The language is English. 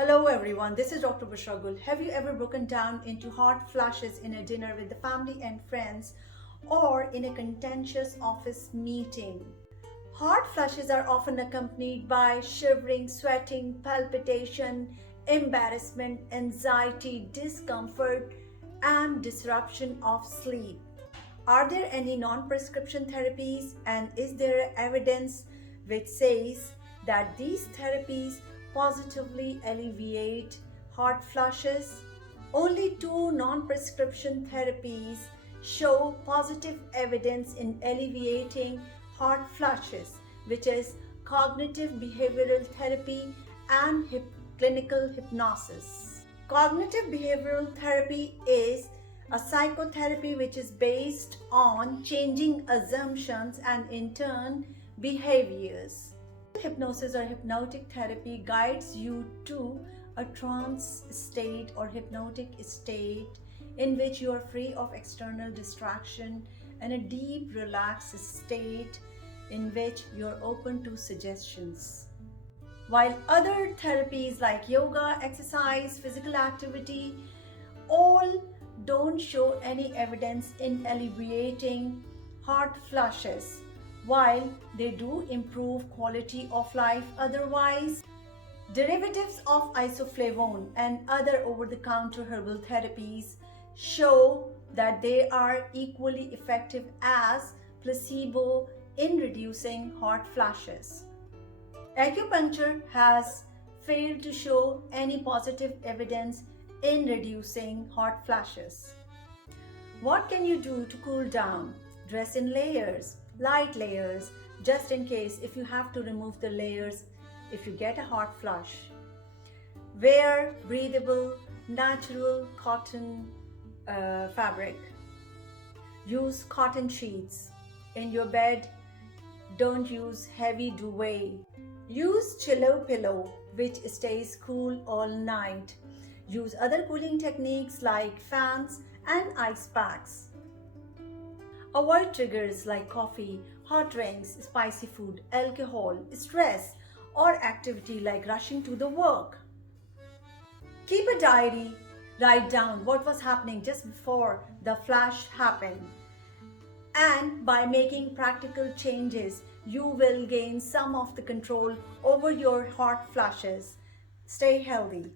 Hello everyone, this is Dr.Bushra Gul. Have you ever broken down into hot flushes in a dinner with the family and friends or in a contentious office meeting? Hot flushes are often accompanied by shivering, sweating, palpitation, embarrassment, anxiety, discomfort, and disruption of sleep. Are there any non-prescription therapies, and is there evidence which says that these therapies positively alleviate hot flushes? Only two non-prescription therapies show positive evidence in alleviating hot flushes, which is cognitive behavioral therapy and clinical hypnosis. Cognitive behavioral therapy is a psychotherapy which is based on changing assumptions and in turn behaviors. Hypnosis or hypnotic therapy guides you to a trance state or hypnotic state in which you are free of external distraction and a deep relaxed state in which you are open to suggestions. While other therapies like yoga, exercise, physical activity all don't show any evidence in alleviating hot flushes, while they do improve quality of life otherwise. Derivatives of isoflavone and other over-the-counter herbal therapies show that they are equally effective as placebo in reducing hot flushes. Acupuncture has failed to show any positive evidence in reducing hot flushes. What can you do to cool down? Dress in layers, light layers, just in case if you have to remove the layers if you get a hot flush. Wear breathable, natural cotton fabric. Use cotton sheets. In your bed, don't use heavy duvet. Use chillo pillow, which stays cool all night. Use other cooling techniques like fans and ice packs. Avoid triggers like coffee, hot drinks, spicy food, alcohol, stress, or activity like rushing to the work. Keep a diary. Write down what was happening just before the flash happened. And by making practical changes, you will gain some of the control over your hot flushes. Stay healthy.